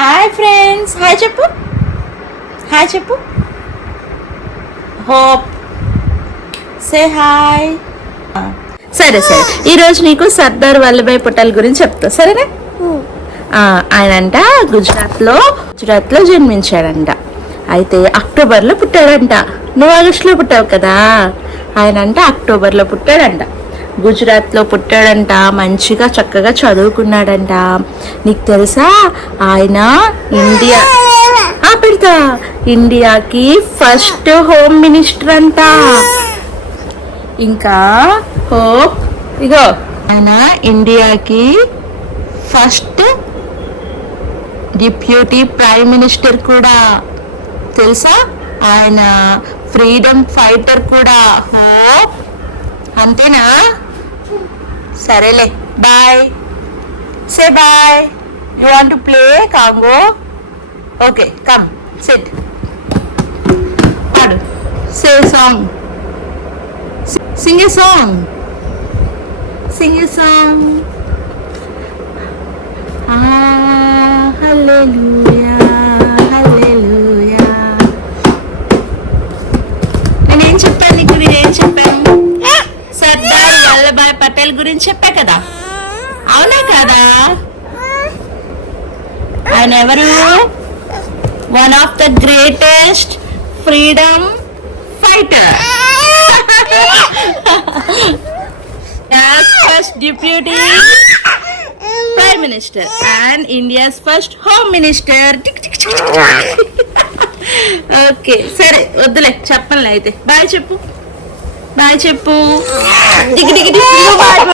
Hi friends, hi చెప్పు, hi చెప్పు. Hope say hi. సరే సరే, ఈరోజు నీకు సర్దార్ వల్లభాయ్ పటేల్ గురించి చెప్తా, సరేనా? ఆయనంట గుజరాత్లో జన్మించాడంట. అయితే అక్టోబర్లో పుట్టాడంట. నువ్వు ఆగస్టులో పుట్టావు కదా. ఆయనంట అక్టోబర్లో పుట్టాడంట, గుజరాత్లో పుట్టాడంట. మంచిగా చక్కగా చదువుకున్నాడంట. నీకు తెలుసా, ఆయన ఇండియాకి ఫస్ట్ హోమ్ మినిస్టర్ అంట. ఇంకా హోప్ ఇగో, ఆయన ఇండియాకి ఫస్ట్ డిప్యూటీ ప్రైమ్ మినిస్టర్ కూడా. తెలుసా, ఆయన ఫ్రీడమ్ ఫైటర్ కూడా. హోప్ అంతేనా? సరేలే, bye. Say bye. You want to play Congo? Okay, come sit. పాడు. Say song. Sing a song. Sing a song. Hallelujah, hallelujah. నేనేం చెప్పాను? సర్దార్ వల్లభాయ్ పటేల్ గురించి చెప్పా కదా, అవునా కదా? ఆయన ఎవరు? One of the greatest freedom fighter, first deputy prime minister and India's first home minister. Okay సరే, వద్దులే, చెప్పనులే. అయితే బాయ్ చెప్పు, బాయ్ చెప్పు.